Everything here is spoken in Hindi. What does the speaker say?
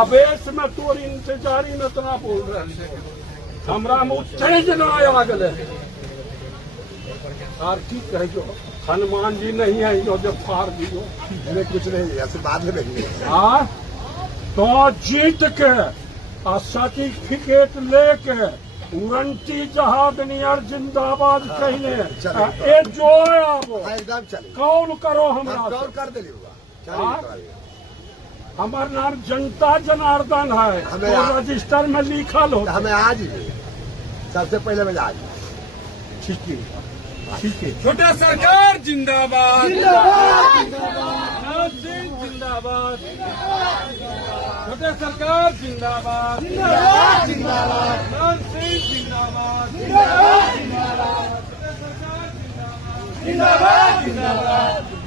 आवेश में तोर इंतजारी में तना बोल रहे हमरा में उत्तेजना आ गए यार की कह जो हनुमान जी नहीं है जो जब फाड़ दियो हमें कुछ नहीं आशीर्वाद में नहीं है। हाँ तो जीत के आ सर्टिफिकेट लेके उड़ंती जहाज नियर जिंदाबाद कहने ए जो आबो एकदम चले कौन करो हमरा कौन कर दिली हाँ? हमार नाम जनता जनार्दन है हमें तो रजिस्टर में लिखल हो हमें आज ही सबसे पहले मैं आज ठीक है ठीक है छोटा सरकार जिंदाबाद जिंदाबाद छोटा सरकार जिंदाबाद जिंदाबाद जिंदाबाद जिंदाबाद जिंदाबाद